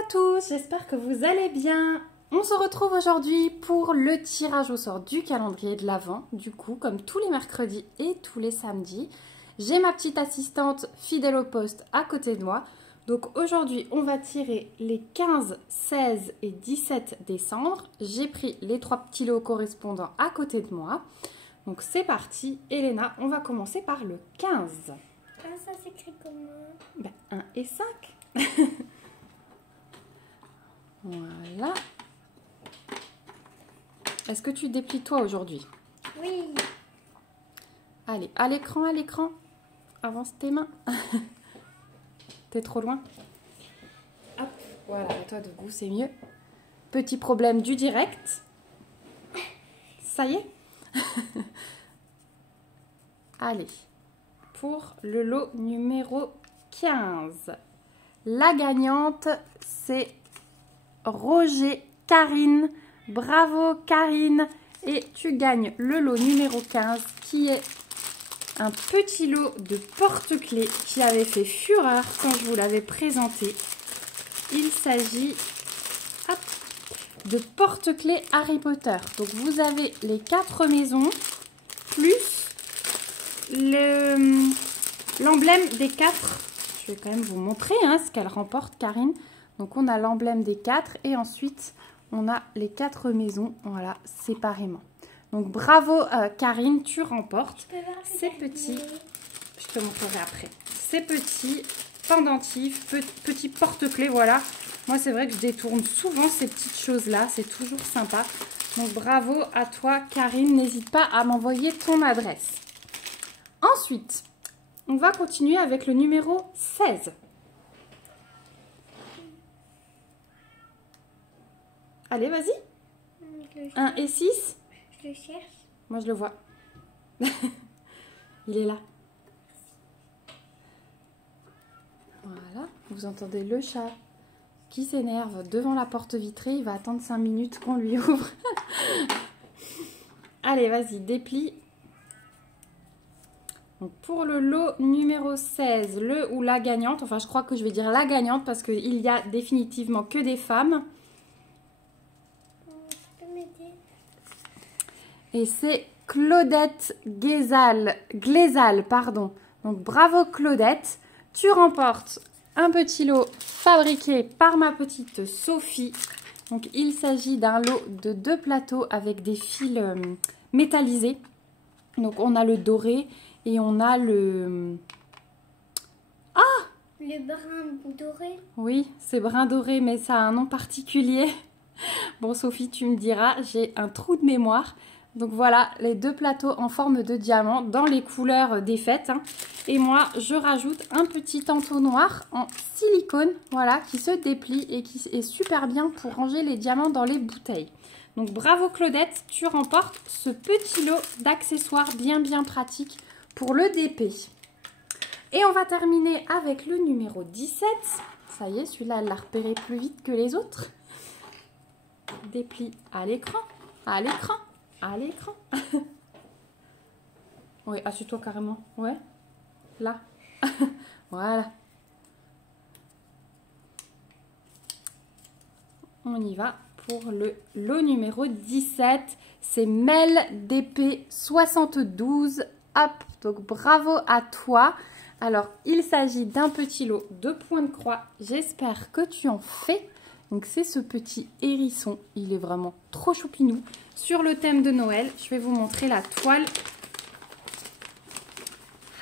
à tous, j'espère que vous allez bien. On se retrouve aujourd'hui pour le tirage au sort du calendrier de l'Avent. Du coup, comme tous les mercredis et tous les samedis, j'ai ma petite assistante fidèle au poste à côté de moi. Donc aujourd'hui, on va tirer les 15, 16 et 17 décembre. J'ai pris les 3 petits lots correspondants à côté de moi. Donc c'est parti. Elena, on va commencer par le 15. Ça s'écrit comment? 1 et 5. Voilà. Est-ce que tu déplies toi aujourd'hui? Oui. Allez, à l'écran, à l'écran. Avance tes mains. T'es trop loin. Hop, voilà, à toi de goût, c'est mieux. Petit problème du direct. Ça y est. Allez, pour le lot numéro 15. La gagnante, c'est Roger Karine. Bravo Karine. Et tu gagnes le lot numéro 15 qui est un petit lot de porte-clés qui avait fait fureur quand je vous l'avais présenté. Il s'agit de porte-clés Harry Potter. Donc vous avez les 4 maisons plus l'emblème des 4. Je vais quand même vous montrer ce qu'elle remporte, Karine. Donc on a l'emblème des 4 et ensuite on a les 4 maisons, voilà, séparément. Donc bravo Karine, tu remportes ces petits, je te montrerai après, ces petits pendentifs, petits porte-clés, voilà. Moi c'est vrai que je détourne souvent ces petites choses-là, c'est toujours sympa. Donc bravo à toi Karine, n'hésite pas à m'envoyer ton adresse. Ensuite, on va continuer avec le numéro 16. Allez, vas-y. 1 et 6. Je le cherche. Moi, je le vois. Il est là. Voilà. Vous entendez le chat qui s'énerve devant la porte vitrée. Il va attendre 5 minutes qu'on lui ouvre. Allez, vas-y, déplie. Donc, pour le lot numéro 16, le ou la gagnante. Enfin, je crois que je vais dire la gagnante parce qu'il y a définitivement que des femmes. Et c'est Claudette Glézal, pardon. Donc bravo Claudette, tu remportes un petit lot fabriqué par ma petite Sophie. Donc il s'agit d'un lot de 2 plateaux avec des fils métallisés. Donc on a le doré et on a le... Le brun doré. Oui, c'est brun doré mais ça a un nom particulier. Bon Sophie, tu me diras, j'ai un trou de mémoire. Donc voilà, les 2 plateaux en forme de diamant dans les couleurs des fêtes. Et moi, je rajoute un petit entonnoir en silicone, voilà, qui se déplie et qui est super bien pour ranger les diamants dans les bouteilles. Donc bravo Claudette, tu remportes ce petit lot d'accessoires bien pratique pour le DP. Et on va terminer avec le numéro 17. Ça y est, celui-là, elle l'a repéré plus vite que les autres. Déplie à l'écran, à l'écran. À l'écran. Oui, assieds-toi carrément. Ouais. Là. Voilà. On y va pour le lot numéro 17. C'est Mel DP 72. Hop. Donc bravo à toi. Alors, il s'agit d'un petit lot de points de croix. J'espère que tu en fais. Donc c'est ce petit hérisson, il est vraiment trop choupinou. Sur le thème de Noël, je vais vous montrer la toile.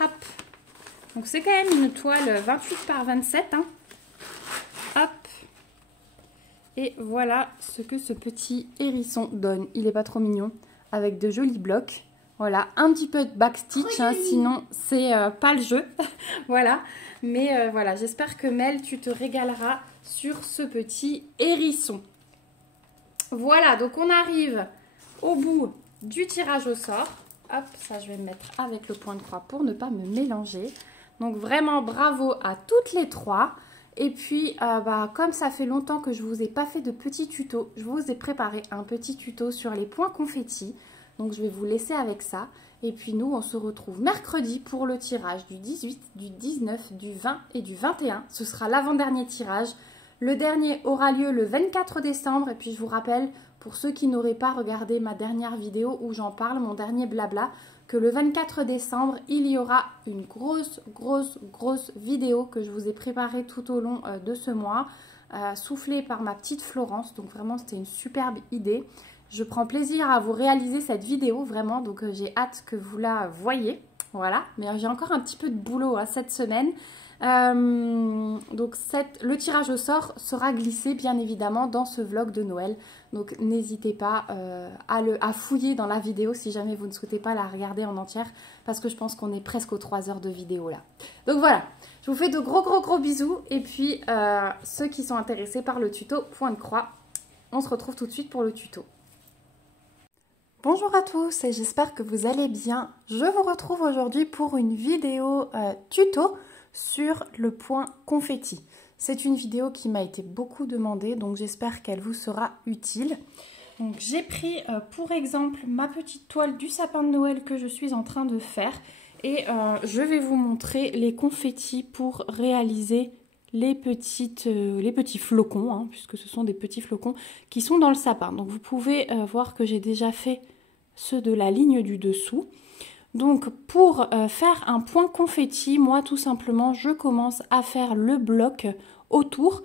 Hop. Donc c'est quand même une toile 28 par 27. Hop. Et voilà ce que ce petit hérisson donne. Il est pas trop mignon, avec de jolis blocs. Voilà, un petit peu de backstitch, sinon c'est pas le jeu. Voilà, mais voilà, j'espère que Mel, tu te régaleras sur ce petit hérisson. Voilà, donc on arrive au bout du tirage au sort. Hop, ça je vais me mettre avec le point de croix pour ne pas me mélanger. Donc vraiment bravo à toutes les 3. Et puis, comme ça fait longtemps que je ne vous ai pas fait de petit tuto, je vous ai préparé un petit tuto sur les points confettis. Donc je vais vous laisser avec ça. Et puis nous, on se retrouve mercredi pour le tirage du 18, du 19, du 20 et du 21. Ce sera l'avant-dernier tirage. Le dernier aura lieu le 24 décembre. Et puis je vous rappelle, pour ceux qui n'auraient pas regardé ma dernière vidéo où j'en parle, mon dernier blabla, que le 24 décembre, il y aura une grosse vidéo que je vous ai préparée tout au long de ce mois, soufflée par ma petite Florence. Donc vraiment, c'était une superbe idée. Je prends plaisir à vous réaliser cette vidéo, vraiment. Donc j'ai hâte que vous la voyez. Voilà, mais j'ai encore un petit peu de boulot cette semaine. Donc le tirage au sort sera glissé bien évidemment dans ce vlog de Noël. Donc n'hésitez pas à fouiller dans la vidéo si jamais vous ne souhaitez pas la regarder en entière, parce que je pense qu'on est presque aux 3 heures de vidéo là. Donc voilà, je vous fais de gros bisous, et puis ceux qui sont intéressés par le tuto point de croix, on se retrouve tout de suite pour le tuto. Bonjour à tous et j'espère que vous allez bien. Je vous retrouve aujourd'hui pour une vidéo tuto sur le point confetti. C'est une vidéo qui m'a été beaucoup demandée, donc j'espère qu'elle vous sera utile. Donc j'ai pris pour exemple ma petite toile du sapin de Noël que je suis en train de faire, et je vais vous montrer les confettis pour réaliser les petits flocons, hein, puisque ce sont des petits flocons qui sont dans le sapin. Donc vous pouvez voir que j'ai déjà fait ceux de la ligne du dessous. Donc pour faire un point confetti, moi tout simplement je commence à faire le bloc autour,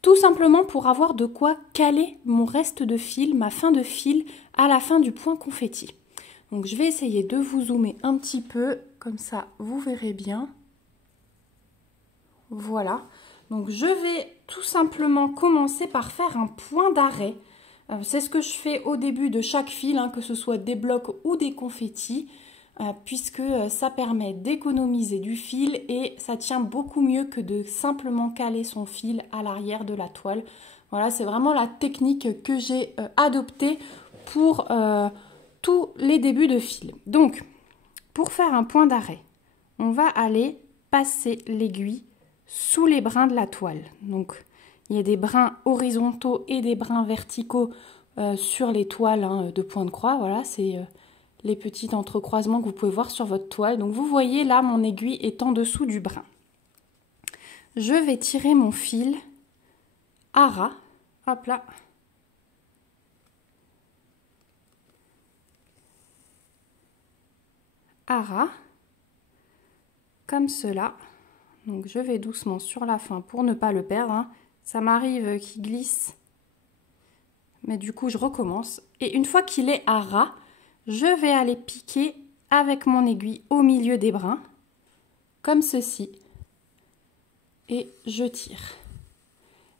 tout simplement pour avoir de quoi caler mon reste de fil, ma fin de fil à la fin du point confetti. Donc je vais essayer de vous zoomer un petit peu, comme ça vous verrez bien. Voilà, donc je vais tout simplement commencer par faire un point d'arrêt. C'est ce que je fais au début de chaque fil, hein, que ce soit des blocs ou des confettis, puisque ça permet d'économiser du fil et ça tient beaucoup mieux que de simplement caler son fil à l'arrière de la toile. Voilà, c'est vraiment la technique que j'ai adoptée pour tous les débuts de fil. Donc, pour faire un point d'arrêt, on va aller passer l'aiguille sous les brins de la toile. Donc, il y a des brins horizontaux et des brins verticaux sur les toiles, hein, de point de croix. Voilà, c'est les petits entrecroisements que vous pouvez voir sur votre toile. Donc, vous voyez là, mon aiguille est en dessous du brin. Je vais tirer mon fil à ras. Hop là. À ras. Comme cela. Donc, je vais doucement sur la fin pour ne pas le perdre, hein. Ça m'arrive qu'il glisse, mais du coup je recommence. Et une fois qu'il est à ras, je vais aller piquer avec mon aiguille au milieu des brins, comme ceci. Et je tire.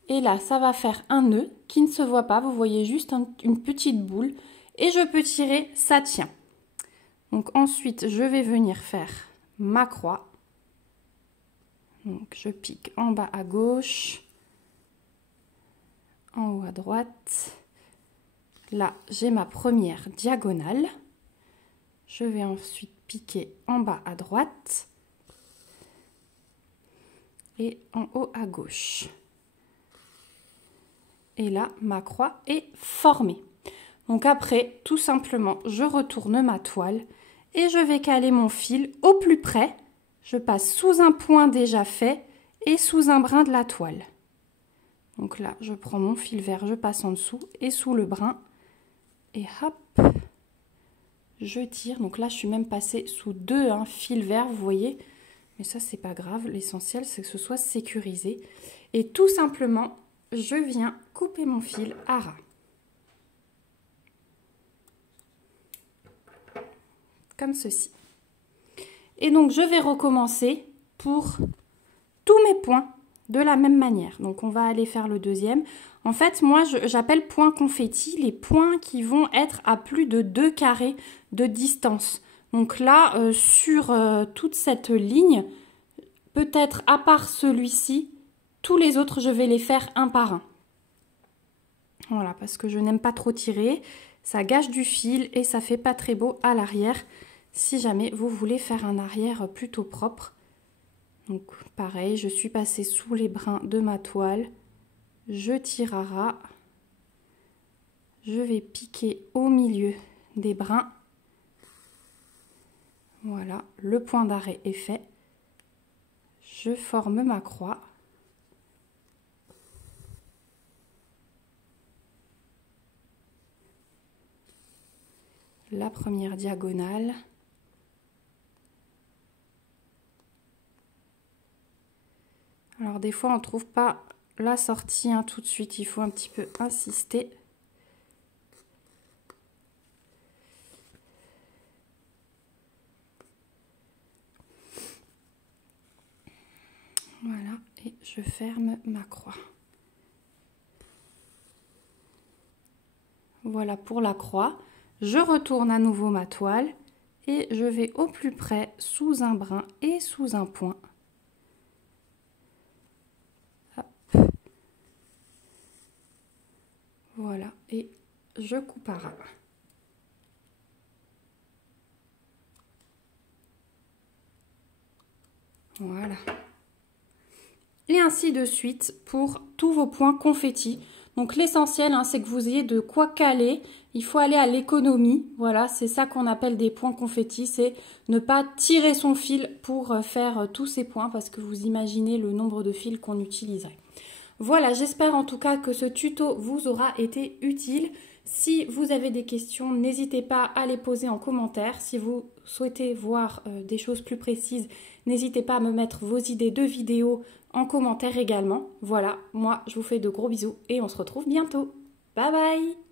Et là, ça va faire un nœud qui ne se voit pas. Vous voyez juste une petite boule. Et je peux tirer, ça tient. Donc ensuite, je vais venir faire ma croix. Donc je pique en bas à gauche. En haut à droite. Là, j'ai ma première diagonale. Je vais ensuite piquer en bas à droite et en haut à gauche. Et là, ma croix est formée. Donc après, tout simplement, je retourne ma toile et je vais caler mon fil au plus près. Je passe sous un point déjà fait et sous un brin de la toile. Donc là, je prends mon fil vert, je passe en dessous et sous le brin. Et hop, je tire. Donc là, je suis même passée sous deux fils verts, vous voyez. Mais ça, c'est pas grave. L'essentiel, c'est que ce soit sécurisé. Et tout simplement, je viens couper mon fil à ras. Comme ceci. Et donc, je vais recommencer pour tous mes points de la même manière. Donc on va aller faire le deuxième. En fait, moi j'appelle point confetti les points qui vont être à plus de 2 carrés de distance. Donc là, sur toute cette ligne, peut-être à part celui-ci, tous les autres je vais les faire un par un. Voilà, parce que je n'aime pas trop tirer. Ça gâche du fil et ça fait pas très beau à l'arrière. Si jamais vous voulez faire un arrière plutôt propre. Donc pareil, je suis passée sous les brins de ma toile, je tire à ras, je vais piquer au milieu des brins. Voilà, le point d'arrêt est fait. Je forme ma croix. la première diagonale. Alors des fois on ne trouve pas la sortie tout de suite, il faut un petit peu insister. Voilà, et je ferme ma croix. Voilà pour la croix. Je retourne à nouveau ma toile et je vais au plus près sous un brin et sous un point. Hop. Voilà, et je coupe à ras. Voilà. Et ainsi de suite pour tous vos points confettis. Donc l'essentiel, c'est que vous ayez de quoi caler. Il faut aller à l'économie. Voilà, c'est ça qu'on appelle des points confettis. C'est ne pas tirer son fil pour faire tous ces points parce que vous imaginez le nombre de fils qu'on utiliserait. Voilà, j'espère en tout cas que ce tuto vous aura été utile. Si vous avez des questions, n'hésitez pas à les poser en commentaire. Si vous souhaitez voir des choses plus précises, n'hésitez pas à me mettre vos idées de vidéos en commentaire également. Voilà, moi je vous fais de gros bisous et on se retrouve bientôt. Bye bye!